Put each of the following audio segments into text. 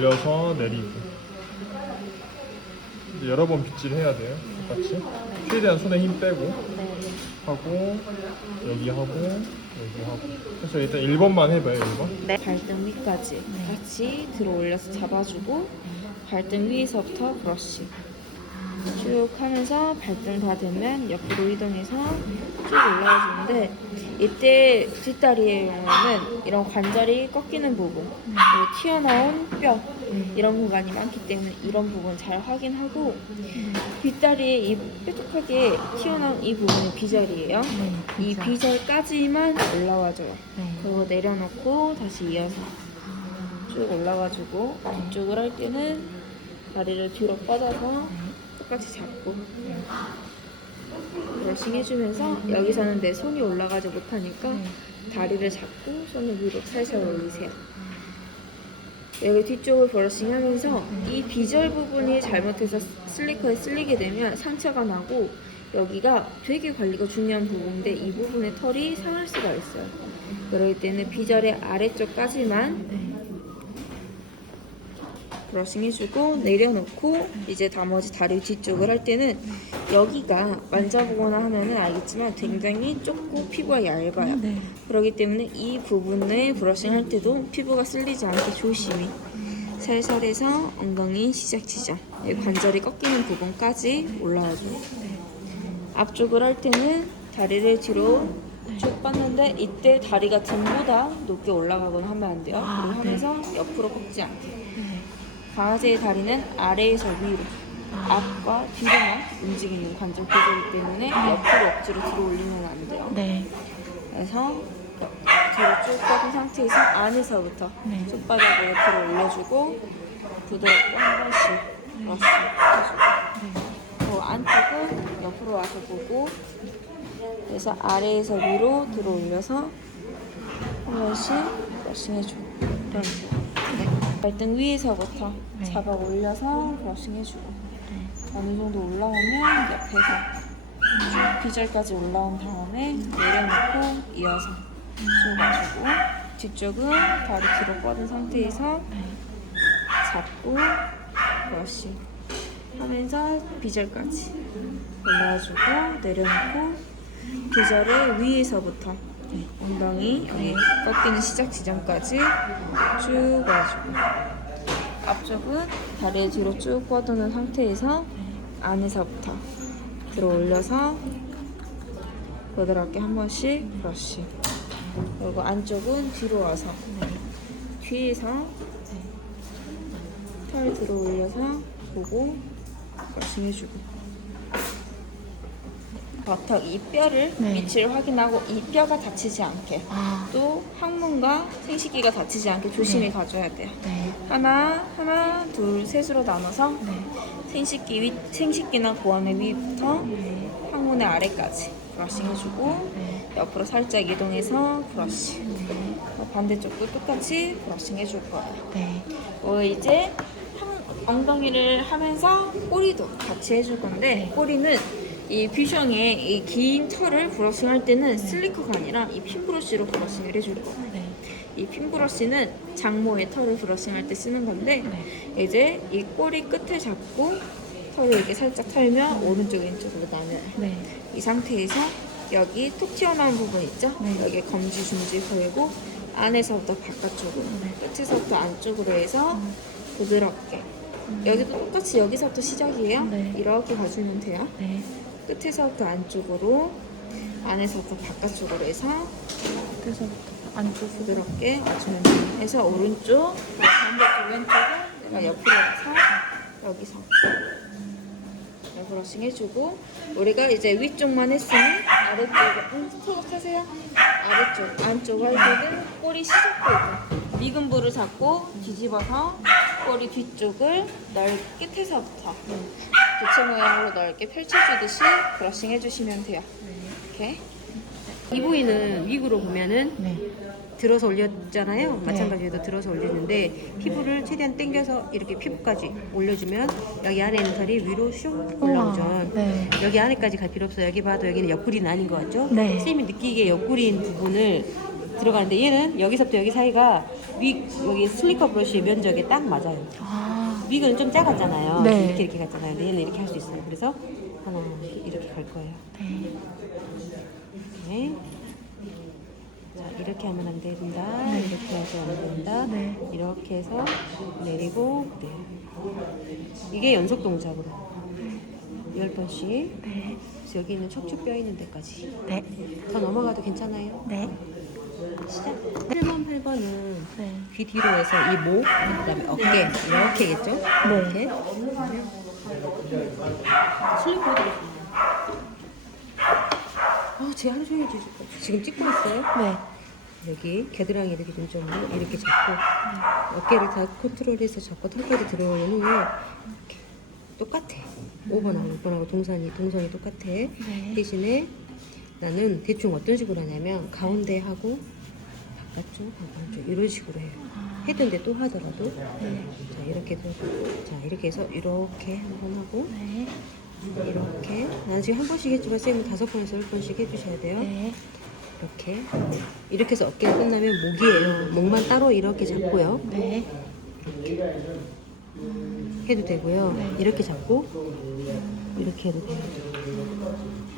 올려서 내리고 이제 여러 번 빗질해야 돼요. 똑같이 최대한 손에 힘 빼고 하고 여기 하고 그래서 일단 1번만 해봐요. 1번. 네. 발등 위까지 같이 들어 올려서 잡아주고 발등 위에서부터 브러쉬 쭉 하면서 발등 다 되면 옆으로 이동해서 쭉 올라와 주는데 이때 뒷다리의 경우에는 이런 관절이 꺾이는 부분 그리고 튀어나온 뼈 이런 구간이 많기 때문에 이런 부분 잘 확인하고 뒷다리에 이 뾰족하게 튀어나온 이 부분이 비절이에요. 이 비절까지만 올라와줘요. 그리고 내려놓고 다시 이어서 쭉 올라가지고 뒤쪽을 할 때는 다리를 뒤로 뻗어서 똑같이 잡고 브러싱 해주면서 여기서는 내 손이 올라가지 못하니까 다리를 잡고 손을 위로 살살 올리세요. 여기 뒤쪽을 브러싱 하면서 이 비절 부분이 잘못해서 슬리커에 쓸리게 되면 상처가 나고 여기가 되게 관리가 중요한 부분인데 이 부분의 털이 상할 수가 있어요. 그럴 때는 비절의 아래쪽까지만 브러싱 해주고 내려놓고 이제 나머지 다리 뒤쪽을 할 때는 여기가 만져보거나 하면은 알겠지만 굉장히 좁고 피부가 얇아요. 그렇기 때문에 이 부분을 브러싱 할 때도 피부가 쓸리지 않게 조심히 살살 해서 엉덩이 시작 지점 관절이 꺾이는 부분까지 올라와줘요. 앞쪽을 할 때는 다리를 뒤로 쭉 뻗는데 이때 다리가 등보다 높게 올라가거나 하면 안 돼요. 그리고 하면서 옆으로 꺾지 않게. 강아지의 다리는 아래에서 위로, 앞과 뒤로만 움직이는 관절 구조이기 때문에 옆으로 억지로 들어 올리면 안 돼요. 그래서 뒤로 쭉 뻗은 상태에서 안에서부터 손바닥으로 들어 올려주고 부드럽게 한 번씩 해주고 그 안쪽은 옆으로 와서 보고 그래서 아래에서 위로 들어 올려서 한 번씩 브러싱 해주고 이런 식으로 발등 위에서부터 잡아 올려서 브러싱 해주고 어느 정도 올라오면 옆에서 쭉 비절까지 올라온 다음에 내려놓고 이어서 쭉 와주고 뒤쪽은 다리 뒤로 뻗은 상태에서 잡고 브러싱 하면서 비절까지 올라와주고 내려놓고 비절의 위에서부터 엉덩이 여기 꺾이는 시작 지점까지 쭉 와주고 앞쪽은 다리 뒤로 쭉 뻗어놓은 상태에서 안에서부터 들어 올려서 부드럽게 한 번씩 브러쉬 그리고 안쪽은 뒤로 와서 뒤에서 털 들어 올려서 보고 브러싱 해주고 버터 이 뼈를 위치를 확인하고 이 뼈가 다치지 않게 또 항문과 생식기가 다치지 않게 조심히 가줘야 돼요. 하나, 둘, 셋으로 나눠서 생식기나 고환의 위부터 항문의 아래까지 브러싱 해주고 옆으로 살짝 이동해서 브러쉬 반대쪽도 똑같이 브러싱 해줄 거예요. 이제 엉덩이를 하면서 꼬리도 같이 해줄 건데 꼬리는 이 뷰숑의 이 긴 털을 브러싱할 때는 슬리커가 아니라 이 핀 브러쉬로 브러싱을 해줄 거예요. 이 핀 브러쉬는 장모의 털을 브러싱할 때 쓰는 건데 이제 이 꼬리 끝을 잡고 털을 이렇게 살짝 털면 오른쪽 왼쪽으로 나눠요. 이 상태에서 여기 톡 튀어나온 부분 있죠? 여기 검지 중지 보이고 안에서부터 바깥쪽으로 끝에서부터 안쪽으로 해서 부드럽게 여기도 똑같이 여기서부터 시작이에요. 이렇게 가주면 돼요. 끝에서부터 안쪽으로 안에서부터 바깥쪽으로 해서 끝에서부터 안쪽 부드럽게 가주면 돼요. 해서 오른쪽 반대쪽 왼쪽은 내가 옆으로 와서 여기서 브러싱 해주고 우리가 이제 위쪽만 했으니 아래쪽에 소독하세요. 아래쪽 안쪽 할 때는 꼬리 시작부터 미근부를 잡고 뒤집어서 꼬리 뒤쪽을 넓게 끝에서부터 도체 모양으로 넓게 펼쳐주듯이 브러싱 해주시면 돼요. 이렇게 이 부위는 윅으로 보면은 들어서 올렸잖아요. 마찬가지로 들어서 올리는데 피부를 최대한 당겨서 이렇게 피부까지 올려주면 여기 안에 있는 털이 위로 슉 올라오죠. 여기 안에까지 갈 필요 없어요. 여기 봐도 여기는 옆구리는 아닌 것 같죠? 선생님이 느끼기에 옆구리인 부분을 들어가는데 얘는 여기서부터 여기 사이가 여기 슬리커 브러쉬 면적에 딱 맞아요. 아, 윅은 좀 작았잖아요. 네. 이렇게 갔잖아요. 근데 얘는 이렇게 할 수 있어요. 그래서 하나 이렇게 갈 거예요. 네. 네. 자, 이렇게 하면 안 된다. 네. 이렇게 해서 안 된다. 네. 이렇게 해서 내리고 네. 이게 연속 동작으로 10번씩. 네. 그래서 여기 있는 척추뼈 있는 데까지. 네. 더 넘어가도 괜찮아요. 네. 시작. 7번, 8번은 네. 귀 뒤로 해서 이 목, 그다음에 어깨 이렇게겠죠? 네. 이렇게. 슬리퍼 해드리겠습니다. 제 하루 종일 지금 찍고 있어요. 네. 여기 겨드랑이 이렇게 중점으로 이렇게 잡고 어깨를 다 컨트롤해서 잡고 턱까지 들어오는 후에 이렇게 똑같아. 5번하고 6번하고 동선이 똑같아. 대신에 나는 대충 어떤 식으로 하냐면 가운데 하고 바깥쪽 이런 식으로 해요. 했던데 또 하더라도 자 이렇게 이렇게 해서 이렇게 한번 하고 네. 이렇게 나는 지금 한 번씩 했지만 쌤은 5번에서 10번씩 해주셔야 돼요. 네. 이렇게 해서 어깨가 끝나면 목이에요. 목만 따로 이렇게 잡고요. 네. 해도 되고요. 이렇게 잡고 이렇게 해도 돼요.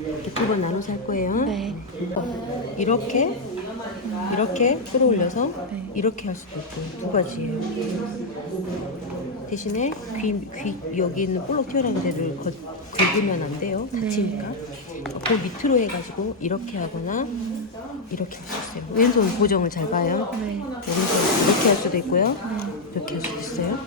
이렇게 2번 나눠서 할 거예요. 네. 이렇게 끌어올려서 네. 이렇게 할 수도 있고 두 가지예요. 대신에 귀 여기 있는 볼록 튀어나온 데를 긁으면 안 돼요. 다치니까. 그 밑으로 해가지고 이렇게 하거나 이렇게 할 수 있어요. 왼손 고정을 잘 봐요. 네. 오른손 이렇게 할 수도 있고요. 이렇게 할 수도 있어요.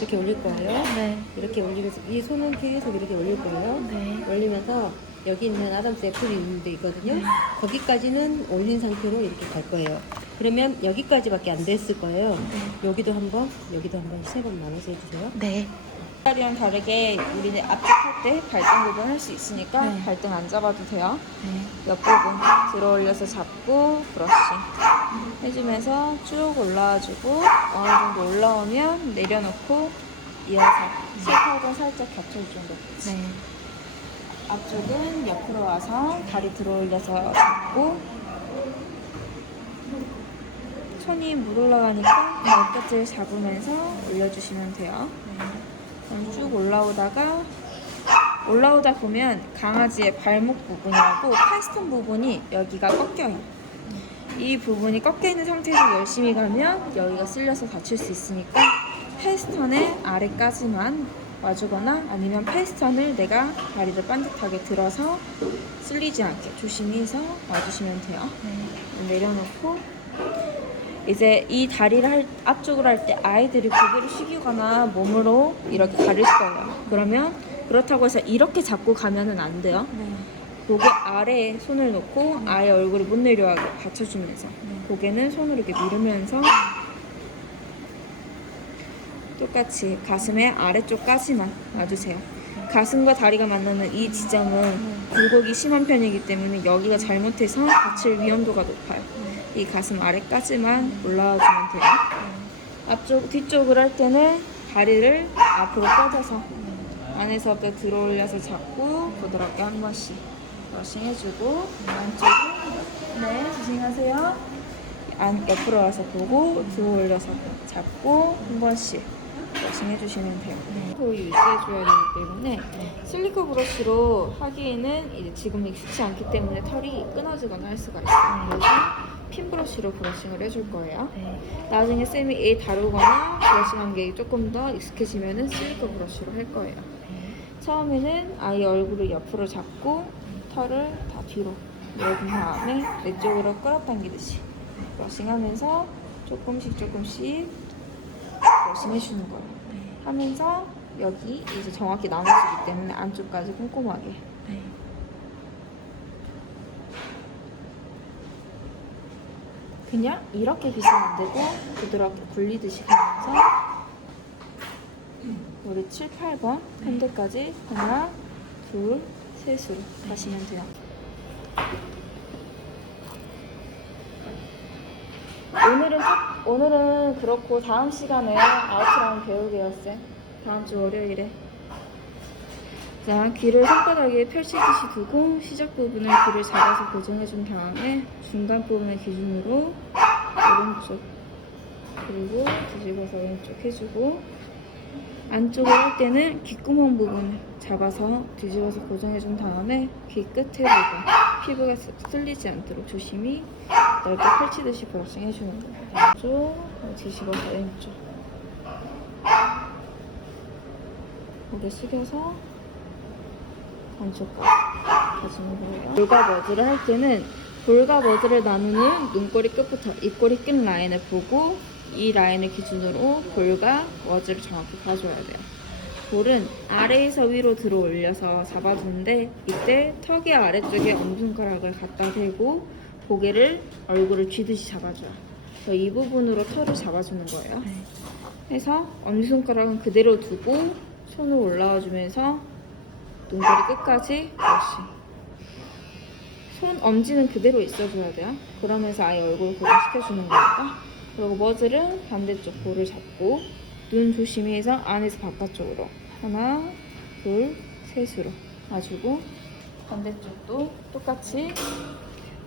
이렇게 올릴 거예요. 네. 이렇게 올리면서 이 손은 계속 이렇게 올릴 거예요. 네. 올리면서 여기 있는 아담스 애플이 있는 데 있거든요. 거기까지는 올린 상태로 이렇게 갈 거예요. 그러면 여기까지밖에 안 됐을 거예요. 여기도 한번, 여기도 한번 3번 나눠서 해주세요. 네. 다리랑 다르게 우리는 앞쪽할 때 발등 부분 할 수 있으니까 네. 발등 안 잡아도 돼요. 네. 옆 부분 들어 올려서 잡고 브러쉬 해주면서 쭉 올라와주고 어느 정도 올라오면 내려놓고 이어서 셋하고 살짝 겹쳐줄 정도까지. 네. 앞쪽은 옆으로 와서 다리 들어 올려서 잡고 손이 못 올라가니까 발끝을 잡으면서 올려주시면 돼요. 그럼 쭉 올라오다 보면 강아지의 발목 부분이라고 팔스톤 부분이 여기가 꺾여요. 이 부분이 꺾여 있는 상태에서 열심히 가면 여기가 쓸려서 다칠 수 있으니까 팔스톤의 아래까지만 와주거나 아니면 팔스톤을 내가 다리를 반듯하게 들어서 쓸리지 않게 조심히 해서 와주시면 돼요. 내려놓고 이제 이 다리를 앞쪽으로 할 때 아이들이 고개를 숙이거나 몸으로 이렇게 가릴 거예요. 그러면 그렇다고 해서 이렇게 잡고 가면은 안 돼요. 고개 아래에 손을 놓고 아예 얼굴이 못 내려가게 받쳐주면서 고개는 손으로 이렇게 밀으면서 똑같이 가슴의 아래쪽까지만 놔주세요. 가슴과 다리가 만나는 이 지점은 굴곡이 심한 편이기 때문에 여기가 잘못해서 다칠 위험도가 높아요. 이 가슴 아래까지만 올라와주면 돼요. 뒤쪽을 할 때는 다리를 앞으로 뻗어서 안에서부터 들어 올려서 잡고 부드럽게 한 번씩 브러싱 해주고 안쪽은 네 조심하세요. 옆으로 와서 보고 들어 올려서 잡고 한 번씩 브러싱 해주시면 돼요. 또 유지해줘야 되기 때문에 실리콘 브러쉬로 하기에는 이제 지금 익숙치 않기 때문에 털이 끊어지거나 할 수가 있어요. 그래서 핀 브러쉬로 브러싱을 해줄 거예요. 나중에 쌤이 애 다루거나 브러싱한 게 조금 더 익숙해지면은 실리콘 브러쉬로 할 거예요. 처음에는 아이 얼굴을 옆으로 잡고 털을 다 뒤로 내준 다음에 내 쪽으로 끌어당기듯이 브러싱하면서 조금씩 브러싱 해주는 거예요. 하면서 여기 이제 정확히 나눠지기 때문에 안쪽까지 꼼꼼하게. 그냥 이렇게 빗으면 안 되고 부드럽게 굴리듯이 하면서 우리 7, 8번 펜드까지 하나, 둘, 셋으로 가시면 돼요. 오늘은 그렇고 다음 시간에 아웃라인 배우게요, 쌤. 다음 주 월요일에. 자, 귀를 손바닥 위에 펼치듯이 두고 시작 부분을 귀를 잡아서 고정해준 다음에 중간 부분을 기준으로 오른쪽 그리고 뒤집어서 왼쪽 해주고 안쪽을 할 때는 귓구멍 부분을 잡아서 뒤집어서 고정해준 다음에 귀 끝에 부분 피부가 쓸리지 않도록 조심히 넓게 펼치듯이 브러싱 해주는 거예요. 왼쪽 뒤집어서 왼쪽 고개 숙여서 안쪽까지 가지는 거예요. 볼과 머즈를 할 때는 볼과 머즈를 나누는 눈꼬리 끝부터 입꼬리 끝 라인을 보고 이 라인을 기준으로 볼과 머즈를 정확히 봐줘야 돼요. 볼은 아래에서 위로 들어 올려서 잡아주는데 이때 턱의 아래쪽에 엄지손가락을 갖다 대고 고개를 얼굴을 쥐듯이 잡아줘요. 그래서 이 부분으로 털을 잡아주는 거예요. 해서 엄지손가락은 그대로 두고 손을 올라와주면서 눈꼬리 끝까지 브러쉬. 손 엄지는 그대로 있어줘야 돼요. 그러면서 아예 얼굴을 고정시켜주는 거니까. 그리고 머즈는 반대쪽 볼을 잡고 눈 조심히 해서 안에서 바깥쪽으로 하나, 둘, 셋으로 놔주고 반대쪽도 똑같이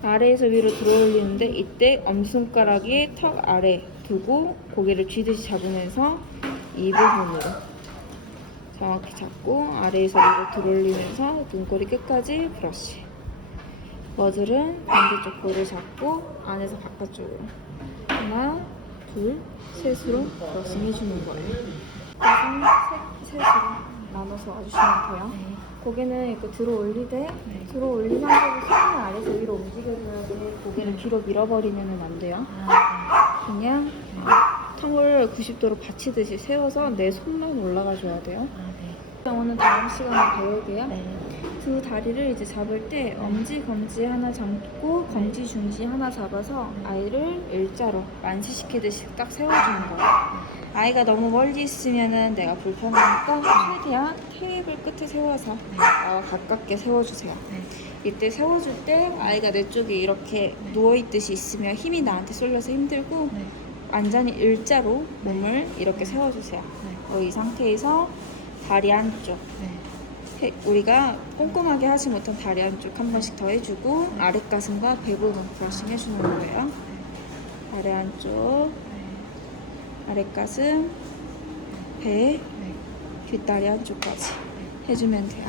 아래에서 위로 들어올리는데 이때 엄지손가락이 턱 아래 두고 고개를 쥐듯이 잡으면서 이 부분으로 정확히 잡고 아래에서 위로 들어올리면서 눈꼬리 끝까지 브러쉬. 머즐은 반대쪽 볼을 잡고 안에서 바깥쪽으로 하나, 둘, 셋으로 브러싱 해주는 거예요. 그래서 셋으로 나눠서 와주시면 돼요. 고개는 이렇게 들어 올리되 들어 올린 상태에서 손을 아래에서 위로 움직여줘야 돼. 고개를 뒤로 밀어버리면 안 돼요. 그냥 턱을 90도로 받치듯이 세워서 내 손만 올라가줘야 돼요. 오늘 다음 시간에 배우게요. 두 다리를 이제 잡을 때 엄지, 검지 하나 잡고 검지, 중지 하나 잡아서 아이를 일자로 만시시키듯이 딱 세워주는 거예요. 아이가 너무 멀리 있으면은 내가 불편하니까 최대한 테이블 끝에 세워서 나와 가깝게 세워주세요. 이때 세워줄 때 아이가 내 쪽에 이렇게 누워있듯이 있으면 힘이 나한테 쏠려서 힘들고 완전히 일자로 몸을 이렇게 세워주세요. 이 상태에서 다리 한쪽 우리가 꼼꼼하게 하지 못한 다리 한쪽 한 번씩 더 해주고 아랫가슴과 배 부분 브러싱 해주는 거예요. 다리 한쪽 아랫가슴 배 뒷다리 한쪽까지 해주면 돼요.